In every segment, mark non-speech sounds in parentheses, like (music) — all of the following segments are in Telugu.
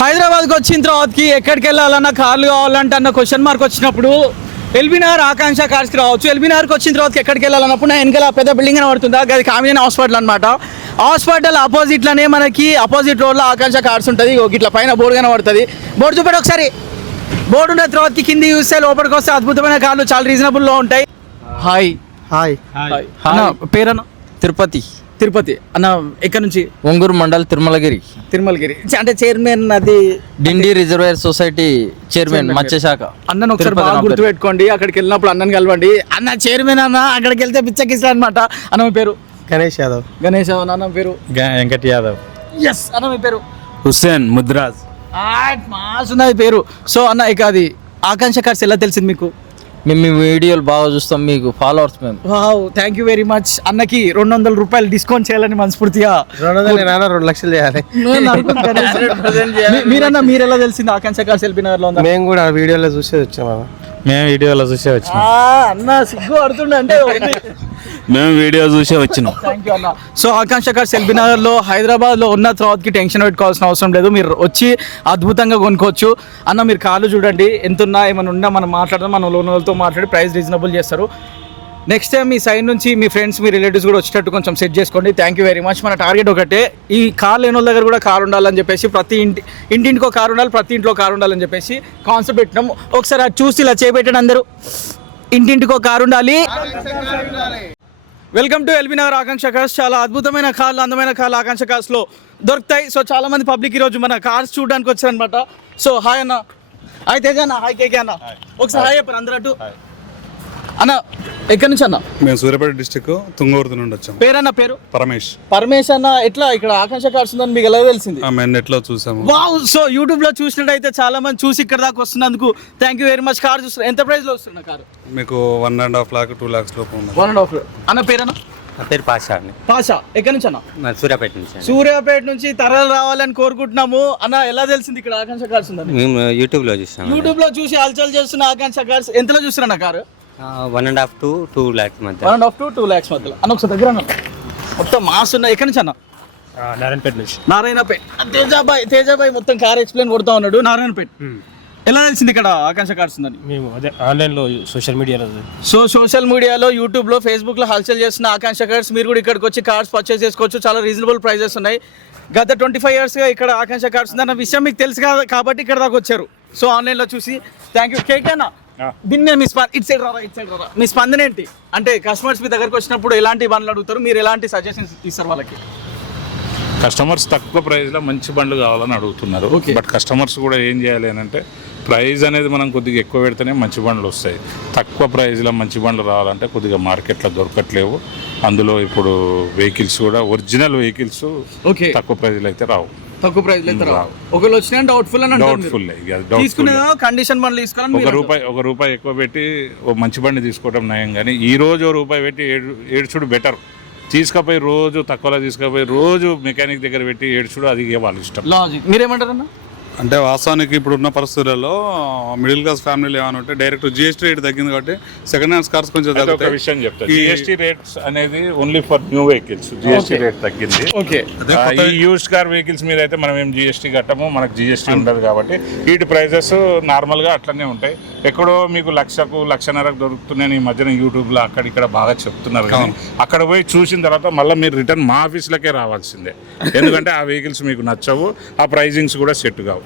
హైదరాబాద్కి వచ్చిన తర్వాతకి ఎక్కడికి వెళ్ళాలన్నా కార్లు కావాలంటే అన్న క్వశ్చన్ మార్క్ వచ్చినప్పుడు ఎల్బీనార్ ఆకాంక్ష కార్స్కి రావచ్చు. ఎల్బీనార్కి వచ్చిన తర్వాత ఎక్కడికి వెళ్ళాలన్నప్పుడు నా వెనకాల పెద్ద బిల్డింగ్ కనబడుతుందా? అది కామినేని హాస్పిటల్ అనమాట హాస్పిటల్ ఆపోజిట్లోనే మనకి ఆపోజిట్ రోడ్లో ఆకాంక్ష కార్స్ ఉంటుంది. ఇగో ఇట్లా పైన బోర్డు కనబడుతుంది. బోర్డు చూపెట్టి ఒకసారి. బోర్డు ఉన్న తర్వాతకి కింది చూస్తే లోపలికి వస్తే అద్భుతమైన కార్లు చాలా రీజనబుల్లో ఉంటాయి. హాయ్ హాయ్ అన్న పేరన్న? తిరుపతి. తిరుపతి అన్న ఎక్కడి నుంచి? ఒంగూరు మండల్ తిరుమలగిరి. తిరుమలగిరి. అంటే చైర్మన్ అది డిండి రిజర్వేర్ సొసైటీ చైర్మన్ మత్స్యశాఖ అన్నను ఒకసారి బాగా నా గుర్తు పెట్టుకోండి అక్కడికి వెళ్ళినప్పుడు అన్నని కలవండి. అన్న చైర్మన్ అన్న అక్కడికి వెళ్తే పిచ్చకిస్తా అనమాట అన్న మీ పేరు? గణేష్ యాదవ్. గణేష్ అన్న అన్న పేరు? వెంకట్ యాదవ్. ఎస్ అన్న మీ పేరు? హుస్సేన్ ముద్రాజ్. మాస్ ఉన్నది పేరు. సో అన్న ఇక అది ఆకాంక్ష కార్డ్స్ ఎలా తెలిసింది మీకు? మేము మీ వీడియోలు బాగా చూస్తాం మీకు ఫాలోవర్స్ మేము. Wow thank you very much అన్నకి రెండు వందల రూపాయలు డిస్కౌంట్ చేయాలని మనస్ఫూర్తిగా రెండు వందలు నాన్న రెండు లక్షలు చేయాలి. (laughs) మీ- మీరన్నా మీరు ఎలా తెలిసింది ఆకాంక్ష కార్డ్స్ ఎల్బీ నగర్లో ఉందా? మేము కూడా ఆ వీడియోలో చూసే వచ్చాము. మేము వీడియోలో చూసే వచ్చినాం. ఆ, అన్న సిగ్గు పడుతుండే అంటే మేము వీడియో చూసే వచ్చినాం. సో ఆకాంక్ష కార్డ్స్ ఎల్బీ నగర్లో హైదరాబాద్లో ఉన్న తర్వాతకి టెన్షన్ పెట్టుకోవాల్సిన అవసరం లేదు. మీరు వచ్చి అద్భుతంగా కొనుక్కోవచ్చు. అన్న మీరు కార్లు చూడండి. ఎంత ఉన్నా ఏమైనా ఉన్నా మనం మాట్లాడదాం. మన లోన్ వాళ్ళతో మాట్లాడి ప్రైస్ రీజనబుల్ చేస్తారు. నెక్స్ట్ టైం మీ సైడ్ నుంచి మీ ఫ్రెండ్స్ మీ రిలేటివ్స్ కూడా వచ్చేటట్టు కొంచెం సెట్ చేసుకోండి. థ్యాంక్ యూ వెరీ మచ్ మన టార్గెట్ ఒకటే. ఈ కార్ లేని వాళ్ళ దగ్గర కూడా కార్ ఉండాలని చెప్పేసి ప్రతి ఇంటి ఇంటింటికో కార్ ఉండాలి ప్రతి ఇంట్లో కార్ ఉండాలని చెప్పేసి కాన్సెప్ట్ పెట్టినాం. ఒకసారి అది చూసి ఇలా చేపెట్టండి అందరూ. ఇంటింటికో కార్ ఉండాలి. Welcome to LB Nagar Akanksha cars చాలా అద్భుతమైన కార్లు అందమైన కార్లు ఆకాంక్ష కార్స్లో దొరుకుతాయి. సో చాలా మంది పబ్లిక్ ఈ రోజు మన కార్స్ చూడడానికి వచ్చారనమాట సో హాయ్ అన్న. హాయ్ తేజ అన్న. హాయ్ కేకే అన్న. ఒకసారి హాయ్ చెప్పండి అందరూ అన్న ఎక్కడి నుంచి అన్న? మేము సూర్యాపేట డిస్టిక్ తుంగవర్తి నుండి వచ్చాం. పేరన్న పేరు? పరమేష్. పరమేశ్ అన్న ఎట్లా ఇక్కడ ఆకాంక్ష కార్స్ ఉందని మీకు ఎలా తెలిసింది? మేము నెట్లో చూసాము. వావ్ సో యూట్యూబ్లో చూసినట్టయితే చాలా మంది చూసి ఇక్కడ దాకా వస్తున్నందుకు thank you very much car చూస్తున్నారు ఎంత ప్రైస్లో వస్తున్న కారు. మీకు one and half lakh two lakhs లోపు ఉంది వన్ అండ్ హాఫ్ అన్న పేరన్న? నా పేరు పాషా అండి. పాషా ఎక్కడి నుంచి అన్న? సూర్యాపేట నుంచి. సూర్యాపేట నుంచి తరలి రావాలని కోరుకుంటున్నాము. అన్న ఎలా తెలిసింది ఇక్కడ ఆకాంక్ష కార్స్ ఉందని? మేము యూట్యూబ్లో చూసాం యూట్యూబ్లో చూసి హల్చల్ చేస్తున్న ఆకాంక్ష కార్స్ ఎంతలో చూస్తున్నా car? One and half to two lakhs మధ్య. One and half to two lakhs మధ్యలో. అన్న ఒకసారి దగ్గర అన్న. మొత్తం మాస్ ఉన్నాయి. ఎక్కడి నుంచి అన్న? నారాయణపేట నుంచి. నారాయణపేట్. తేజాబాయ్ తేజాబాయ్ మొత్తం కార్ ఎక్స్ప్లెయిన్ కొడతా ఉన్నాడు. నారాయణపేట్. ఎలా తెలిసింది ఇక్కడ ఆకాంక్ష కార్స్ ఉందని? మేము అదే ఆన్లైన్లో సోషల్ మీడియాలో సో సోషల్ మీడియాలో యూట్యూబ్లో ఫేస్బుక్లో హల్చల్ చేస్తున్న ఆకాంక్ష కార్డ్స్ మీరు కూడా ఇక్కడికి వచ్చి కార్డ్స్ పర్చేస్ చేసుకోవచ్చు. చాలా రీజనబుల్ ప్రైజెస్ ఉన్నాయి. గత ట్వంటీ ఫైవ్ ఇయర్స్గా ఇక్కడ ఆకాంక్ష కార్డ్స్ ఉందన్న విషయం మీకు తెలుసు కదా కాబట్టి ఇక్కడ దాకా వచ్చారు. సో ఆన్లైన్లో చూసి. థ్యాంక్ యూ కేక్ అన్న. దీన్ని మీ స్పంద ఇట్ సైడ్ రారా ఇట్ సైడ్ రారా? మీ స్పందన ఏంటి? అంటే కస్టమర్స్ మీ దగ్గరకు వచ్చినప్పుడు ఎలాంటి బండ్లు అడుగుతారు? మీరు ఎలాంటి సజెషన్స్ ఇస్తారు వాళ్ళకి? కస్టమర్స్ తక్కువ ప్రైస్లో మంచి బండ్లు కావాలని అడుగుతున్నారు. బట్ కస్టమర్స్ కూడా ఏం చేయాలి అని అంటే ప్రైస్ అనేది మనం కొద్దిగా ఎక్కువ పెడితేనే మంచి బండ్లు వస్తాయి. తక్కువ ప్రైస్లో మంచి బండ్లు రావాలంటే కొద్దిగా మార్కెట్లో దొరకట్లేవు. అందులో ఇప్పుడు వెహికల్స్ కూడా ఒరిజినల్ వెహికల్స్ తక్కువ ప్రైస్లో అయితే రావు. తక్కువ ప్రైస్ రావు. ఒకవేళ వచ్చినా డౌట్ఫుల్ అని డౌట్ఫుల్. తీసుకునే కండిషన్ బండ్లు తీసుకోవాలని ఒక రూపాయి ఒక రూపాయి ఎక్కువ పెట్టి ఓ మంచి బండి తీసుకోవడం నయం కానీ ఈ రోజు ఓ రూపాయి పెట్టి ఏడు ఏడ్చుడు బెటర్ తీసుకపోయి రోజు తక్కువలో తీసుకపోయి రోజు మెకానిక్ దగ్గర పెట్టి ఏడ్చుడు అది వాళ్ళ ఇష్టం. లాజిక్ మీరేమంటారు అన్న అంటే వాస్తవానికి ఇప్పుడు ఉన్న పరిస్థితులలో మిడిల్ క్లాస్ ఫ్యామిలీలు ఏమైనా ఉంటే డైరెక్ట్ జిఎస్టీ రేట్ తగ్గింది కాబట్టి సెకండ్ హ్యాండ్ కార్స్ కొంచెం తగ్గుతాయి. విషయం చెప్తా. ఈ- జిఎస్టీ రేట్స్ అనేది only for new vehicles GST rate తగ్గింది. ఓకే ఈ యూస్డ్ కార్ వెహికల్స్ మీద అయితే మనం ఏం జిఎస్టీ కట్టము? మనకు జిఎస్టీ ఉండదు కాబట్టి వీటి ప్రైజెస్ నార్మల్గా అట్లనే ఉంటాయి. ఎక్కడో మీకు లక్షకు లక్షన్నరకు దొరుకుతున్నాయని ఈ మధ్యన యూట్యూబ్లో అక్కడ ఇక్కడ బాగా చెప్తున్నారు కానీ అక్కడ పోయి చూసిన తర్వాత మళ్ళీ మీరు రిటర్న్ మా ఆఫీస్లకే రావాల్సిందే. ఎందుకంటే ఆ వెహికల్స్ మీకు నచ్చవు ఆ ప్రైజింగ్స్ కూడా సెట్ కావు.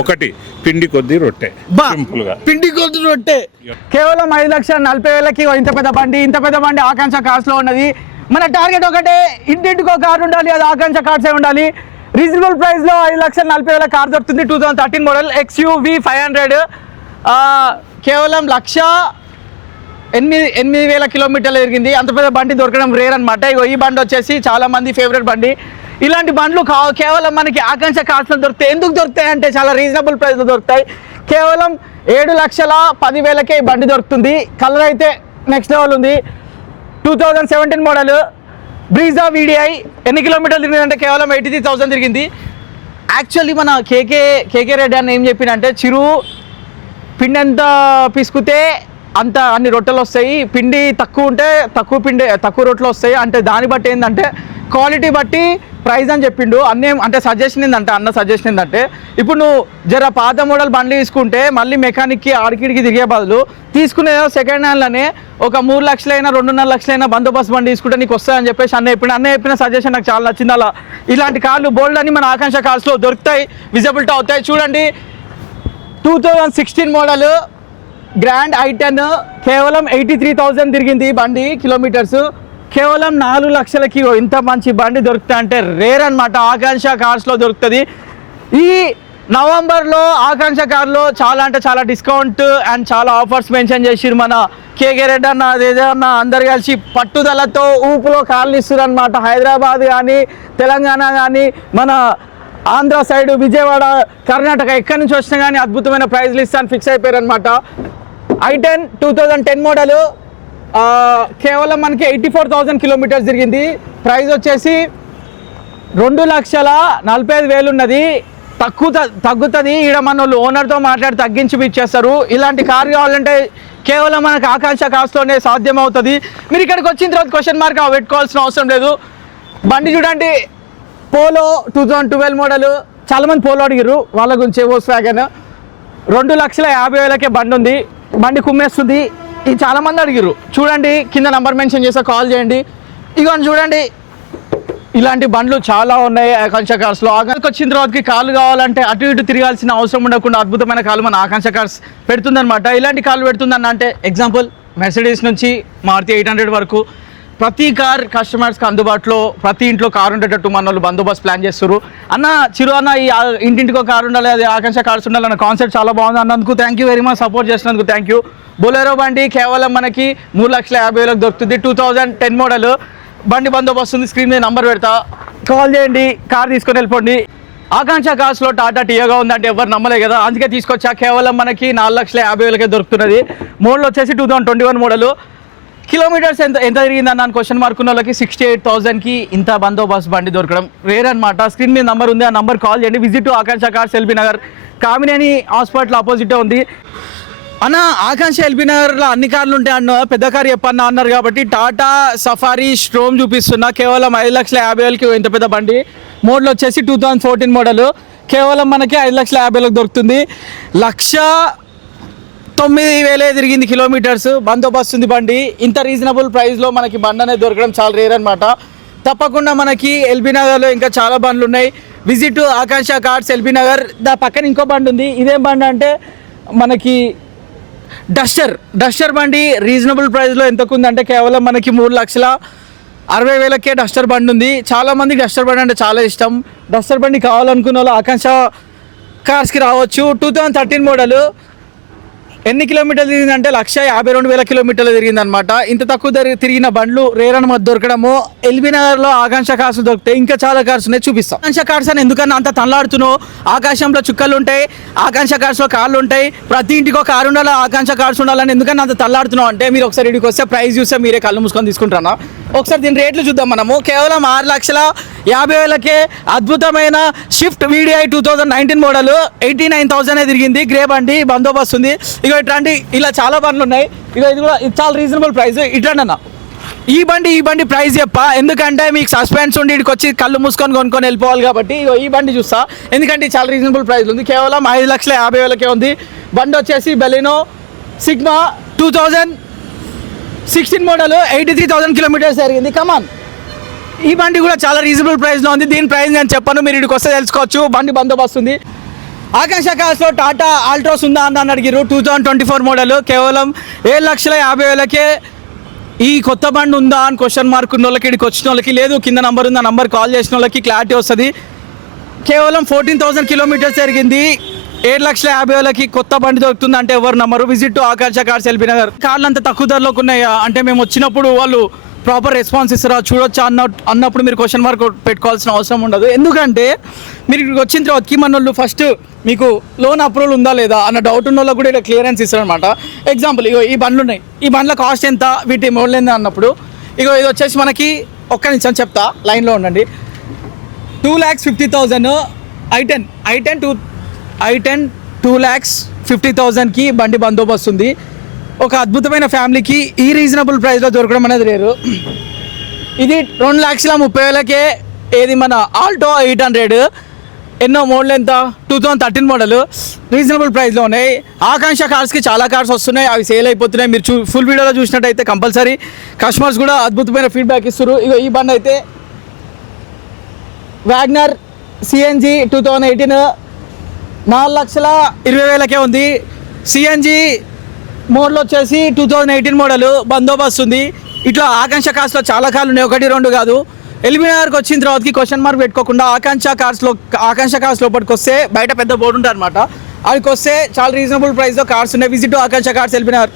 ఒకటి పిండి కొద్దీ రొట్టె. బా. సింపుల్గా పిండి కొద్ది రొట్టె. కేవలం ఐదు లక్షల నలభై వేలకి ఇంత పెద్ద బండి ఇంత పెద్ద బండి ఆకాంక్ష కార్స్లో ఉన్నది. మన టార్గెట్ ఒకటే ఇంటింటికో కార్ ఉండాలి అది ఆకాంక్ష కార్సే ఉండాలి. రీజనబుల్ ప్రైస్లో ఐదు లక్షల నలభై వేల కార్ దొరుకుతుంది two thousand thirteen model XUV five hundred. కేవలం లక్ష ఎనిమిది ఎనిమిది వేల కిలోమీటర్లు ఎరిగింది అంత పెద్ద బండి దొరకడం రేర్ అనమాట ఇగో ఈ బండి వచ్చేసి చాలా మంది ఫేవరెట్ బండి. ఇలాంటి బండ్లు కా కేవలం మనకి ఆకాంక్ష కార్స్లో దొరుకుతాయి. ఎందుకు దొరుకుతాయి అంటే చాలా రీజనబుల్ ప్రైస్లో దొరుకుతాయి. కేవలం ఏడు లక్షల పదివేలకే ఈ బండి దొరుకుతుంది. కలర్ అయితే నెక్స్ట్ లెవెల్ ఉంది. Two thousand seventeen model Brezza VDI ఎన్ని కిలోమీటర్లు తిరిగిందంటే కేవలం ఎయిటీ త్రీ థౌసండ్ తిరిగింది. యాక్చువల్లీ మన కేకే కేకే రెడ్డి అని ఏం చెప్పిందంటే చిరు పిండి ఎంత పిసుకుతే అంత అన్ని రొట్టెలు వస్తాయి. పిండి తక్కువ ఉంటే తక్కువ పిండి తక్కువ రొట్టెలు వస్తాయి. అంటే దాన్ని బట్టి ఏంటంటే క్వాలిటీ బట్టి ప్రైస్ అని చెప్పిండు. అన్నీ అంటే సజెషన్ ఏంటంటే అన్న సజెషన్ ఏంటంటే ఇప్పుడు నువ్వు జర పాత మోడల్ బండ్లు తీసుకుంటే మళ్ళీ మెకానిక్కి ఆడికిడికి తిరిగే బదులు తీసుకునే సెకండ్ హ్యాండ్లోనే ఒక మూడు లక్షలైనా రెండున్నర లక్షలైనా బందోబస్తు బండి తీసుకుంటే నీకు వస్తాయని చెప్పేసి అన్న చెప్పిన అన్న చెప్పిన సజెషన్ నాకు చాలా నచ్చింది అలా. ఇలాంటి కార్లు బోల్డ్ అని మన ఆకాంక్ష కార్స్లో దొరుకుతాయి విజిబిలిటీ అవుతాయి. చూడండి two thousand sixteen model grand I ten కేవలం ఎయిటీ త్రీ థౌజండ్ తిరిగింది ఈ బండి కిలోమీటర్స్. కేవలం నాలుగు లక్షలకి ఇంత మంచి బండి దొరుకుతా అంటే రేర్ అనమాట ఆకాంక్ష కార్స్లో దొరుకుతుంది. ఈ నవంబర్లో ఆకాంక్ష కార్లో చాలా అంటే చాలా డిస్కౌంట్ అండ్ చాలా ఆఫర్స్ మెన్షన్ చేసిరు మన కేకే రెడ్డి అన్న అదేదన్న అందరు కలిసి పట్టుదలతో ఊపులో కార్లు ఇస్తారు అనమాట హైదరాబాద్ కానీ తెలంగాణ కానీ మన ఆంధ్ర సైడ్ విజయవాడ కర్ణాటక ఎక్కడి నుంచి వచ్చినా కానీ అద్భుతమైన ప్రైజ్లు ఇస్తాను ఫిక్స్ అయిపోయారు అనమాట I ten two thousand ten model కేవలం మనకి ఎయిటీ ఫోర్ థౌజండ్ కిలోమీటర్స్ తిరిగింది. ప్రైస్ వచ్చేసి రెండు లక్షల నలభై ఐదు వేలు ఉన్నది. తక్కువ తగ్గుతుంది. ఈడ మన వాళ్ళు ఓనర్తో మాట్లాడి తగ్గించి ఇచ్చేస్తారు ఇలాంటి కార్ కావాలంటే కేవలం మనకు ఆకాంక్ష కాస్తోనే సాధ్యం అవుతుంది మీరు ఇక్కడికి వచ్చిన తర్వాత క్వశ్చన్ మార్క్ పెట్టుకోవాల్సిన అవసరం లేదు. బండి చూడండి. Polo two thousand twelve model చాలామంది పోలో అడిగిర్రు వాళ్ళ గురించి ఓస్ వ్యాగన్ రెండు లక్షల యాభై వేలకే బండి ఉంది బండి కుమ్మేస్తుంది ఇది చాలామంది అడిగిర్రు. చూడండి కింద నంబర్ మెన్షన్ చేస్తే కాల్ చేయండి. ఇగోండి చూడండి ఇలాంటి బండ్లు చాలా ఉన్నాయి ఆకాంక్ష కార్స్లో ఆకాంక్ష వచ్చిన తర్వాతకి కార్లు కావాలంటే అటు ఇటు తిరగాల్సిన అవసరం ఉండకుండా అద్భుతమైన కాలు మన ఆకాంక్ష కార్స్ పెడుతుందనమాట ఇలాంటి కాలు పెడుతుందన్న అంటే ఎగ్జాంపుల్ మెర్సిడీస్ నుంచి మారుతి ఎయిట్ హండ్రెడ్ వరకు. ప్రతి కార్ కస్టమర్స్కి అందుబాటులో ప్రతి ఇంట్లో కారు ఉండేటట్టు మన వాళ్ళు బందోబస్తు ప్లాన్ చేస్తారు అన్న చిరు అన్న ఈ ఇంటింటికో కారు ఉండాలి అది ఆకాంక్ష కార్స్ ఉండాలి అన్న కాన్సెప్ట్ చాలా బాగుంది అన్నందుకు. Thank you very much support చేసినందుకు థ్యాంక్ యూ బొలెరో బండి కేవలం మనకి మూడు లక్షల యాభై వేలకు దొరుకుతుంది. టూ థౌజండ్ టెన్ మోడల్ బండి బందోబస్తు ఉంది. స్క్రీన్ మీద నంబర్ పెడతా. కాల్ చేయండి కార్ తీసుకొని వెళ్ళిపోండి. ఆకాంక్ష కార్స్లో టాటా టీయోగా ఉందంటే ఎవరు నమ్మలే కదా. అందుకే తీసుకొచ్చా కేవలం మనకి నాలుగు లక్షల యాభై వేలకే దొరుకుతున్నది. మోడల్ వచ్చేసి two thousand twenty one model kilometres ఎంత ఎంత తిరిగిందన్న క్వశ్చన్ మార్క్ ఉన్న వాళ్ళకి సిక్స్టీ ఎయిట్ థౌసండ్కి ఇంత బందోబస్తు బండి దొరకడం. రేర్ అనమాట స్క్రీన్ మీద నంబర్ ఉంది. ఆ నంబర్ కాల్ చేయండి. Visit to Akanksha cars LB Nagar Kamineni hospital opposite ఉంది. అన్న ఆకాంక్ష ఎల్బీ నగర్లో అన్ని కార్లు ఉంటాయి అన్న. పెద్ద కారు చెప్పన్న అన్నారు కాబట్టి టాటా సఫారీ స్ట్రోమ్ చూపిస్తున్నా. కేవలం ఐదు లక్షల యాభై వేలకి ఇంత పెద్ద బండి. మోడల్ వచ్చేసి టూ థౌజండ్ ఫోర్టీన్ మోడల్ కేవలం మనకి ఐదు లక్షల యాభై వేలకు దొరుకుతుంది. లక్ష తొమ్మిది వేలే తిరిగింది కిలోమీటర్స్. బందోబస్తు ఉంది బండి. ఇంత రీజనబుల్ ప్రైస్లో మనకి బండి అనేది దొరకడం చాలా రేర్ అనమాట తప్పకుండా మనకి ఎల్బీ నగర్లో ఇంకా చాలా బండ్లు ఉన్నాయి. Visit Akanksha cars LB Nagar. దా పక్కన ఇంకో బండి ఉంది. ఇదేం బండి అంటే మనకి డస్టర్ డస్టర్ బండి రీజనబుల్ ప్రైస్లో ఎంతకు ఉందంటే కేవలం మనకి మూడు లక్షల అరవై వేలకే డస్టర్ బండి ఉంది. చాలామందికి డస్టర్ బండి అంటే చాలా ఇష్టం. డస్టర్ బండి కావాలనుకున్న వాళ్ళు ఆకాంక్ష కార్స్కి రావచ్చు. టూ థౌజండ్ థర్టీన్ మోడల్ ఎన్ని కిలోమీటర్లు తిరిగిందంటే లక్ష యాభై రెండు వేల కిలోమీటర్లు తిరిగిందనమాట ఇంత తక్కువ ధర తిరిగిన బండ్లు రేర్ అని దొరకడము ఎల్బీ నగర్లో ఆకాంక్ష కార్స్ దొరుకుతాయి ఇంకా చాలా కార్స్ ఉన్నాయి చూపిస్తాం. ఆకాంక్ష కార్స్ అని ఎందుకన్నా అంత తనలాడుతున్నావు ఆకాశంలో చుక్కలు ఉంటాయి ఆకాంక్ష కార్స్లో కార్లు ఉంటాయి ప్రతి ఇంటికి ఒక కారు ఉండాలి? ఆకాంక్ష కార్స్ ఉండాలని ఎందుకన్నా అంత తల్లాడుతున్నావు? అంటే మీరు ఒకసారి ఇడికి వస్తే ప్రైస్ చూస్తే మీరే కళ్ళు మూసుకొని తీసుకుంటారా? ఒకసారి దీని రేట్లు చూద్దాం మనము. కేవలం ఆరు లక్షల యాభై వేలకే అద్భుతమైన Swift VDI two thousand nineteen model eighty nine thousand తిరిగింది. గ్రే బండి బందోబస్తు ఉంది. ఇక ఇట్లాంటి ఇలా చాలా బండ్లు ఉన్నాయి. ఇక ఇది కూడా ఇది చాలా రీజనబుల్ ప్రైస్ ఇట్లాంటి అన్న. ఈ బండి ఈ బండి ప్రైస్ చెప్పా. ఎందుకంటే మీకు సస్పెన్స్ ఉండి ఇక్కడికి వచ్చి కళ్ళు మూసుకొని కొనుక్కొని వెళ్ళిపోవాలి కాబట్టి ఈ బండి చూస్తా. ఎందుకంటే చాలా రీజనబుల్ ప్రైస్ ఉంది. కేవలం ఐదు లక్షల యాభై వేలకే ఉంది. బండి వచ్చేసి Baleno Sigma two thousand sixteen model eighty three thousand kilometres జరిగింది. కమాన్ ఈ బండి కూడా చాలా రీజనబుల్ ప్రైస్లో ఉంది. దీని ప్రైస్ నేను చెప్పాను మీరు ఇక్కడికి వస్తే తెలుసుకోవచ్చు. బండి బందోబస్తు ఉంది. ఆకాశ కార్స్లో టాటా ఆల్ట్రోస్ ఉందా అని అడిగారు two thousand twenty four model. కేవలం ఏడు లక్షల యాభై వేలకే ఈ కొత్త బండి ఉందా అని క్వశ్చన్ మార్క్ ఉన్న వాళ్ళకి ఇక్కడికి వచ్చిన వాళ్ళకి లేదు కింద నంబర్ ఉంది ఆ నంబర్ కాల్ చేసిన వాళ్ళకి క్లారిటీ వస్తుంది. కేవలం ఫోర్టీన్ థౌసండ్ కిలోమీటర్స్ జరిగింది. ఏడు లక్షల యాభై వేలకి కొత్త బండి దొరుకుతుంది అంటే ఎవరు నమ్మరు. Visit to Akasha cars LB Nagar. కార్లు అంత తక్కువ ధరలోకి ఉన్నాయా? అంటే మేము వచ్చినప్పుడు వాళ్ళు ప్రాపర్ రెస్పాన్స్ ఇస్తారా? చూడొచ్చా అన్న అన్నప్పుడు మీరు క్వశ్చన్ మార్క్ పెట్టుకోవాల్సిన అవసరం ఉండదు. ఎందుకంటే మీరు ఇక్కడికి వచ్చిన తర్వాతకి మన వాళ్ళు ఫస్ట్ మీకు లోన్ అప్రూవల్ ఉందా లేదా అన్న డౌట్ ఉన్న వాళ్ళకి కూడా ఇక్కడ క్లియరెన్స్ ఇస్తారనమాట ఎగ్జాంపుల్ ఇగో ఈ బండ్లు ఉన్నాయి. ఈ బండ్ల కాస్ట్ ఎంత? వీటి మోడల్ అన్నప్పుడు ఇగో ఇది వచ్చేసి మనకి ఒక్క నిమిషం చెప్తా. లైన్లో ఉండండి. Two lakhs fifty thousand I ten I ten two I ten two lakhs fifty థౌజండ్కి బండి బందోబస్తు ఉంది. ఒక అద్భుతమైన ఫ్యామిలీకి ఈ రీజనబుల్ ప్రైస్లో దొరకడం అనేది లేరు ఇది రెండు లక్షల ముప్పై వేలకే ఏది మన ఆల్టో ఎయిట్ హండ్రెడ్. ఎన్నో మోడల్ ఎంత? Two thousand thirteen model reasonable ప్రైస్లో ఉన్నాయి ఆకాంక్ష కార్స్కి చాలా కార్స్ వస్తున్నాయి. అవి సేల్ అయిపోతున్నాయి. మీరు చూ ఫుల్ వీడియోలో చూసినట్టయితే కంపల్సరీ కస్టమర్స్ కూడా అద్భుతమైన ఫీడ్బ్యాక్ ఇస్తారు ఇక ఈ బండి అయితే WagonR CNG two thousand eighteen నాలుగు లక్షల ఇరవై వేలకే ఉంది. సిఎన్జి మోడల్ వచ్చేసి టూ థౌజండ్ ఎయిటీన్ మోడల్ బందోబస్తు ఉంది. ఇట్లా ఆకాంక్ష కార్స్లో చాలా కార్లు ఉన్నాయి. ఒకటి రెండు కాదు. ఎల్బీనగర్కి వచ్చిన తర్వాతకి క్వశ్చన్ మార్క్ పెట్టుకోకుండా ఆకాంక్ష కార్స్లో ఆకాంక్ష కార్స్ లోపలికి వస్తే బయట పెద్ద బోర్డు ఉంటుంది అనమాట అక్కడికి వస్తే చాలా రీజనబుల్ ప్రైస్లో కార్స్ ఉన్నాయి. విజిట్ ఆకాంక్ష కార్స్ ఎల్బీనగర్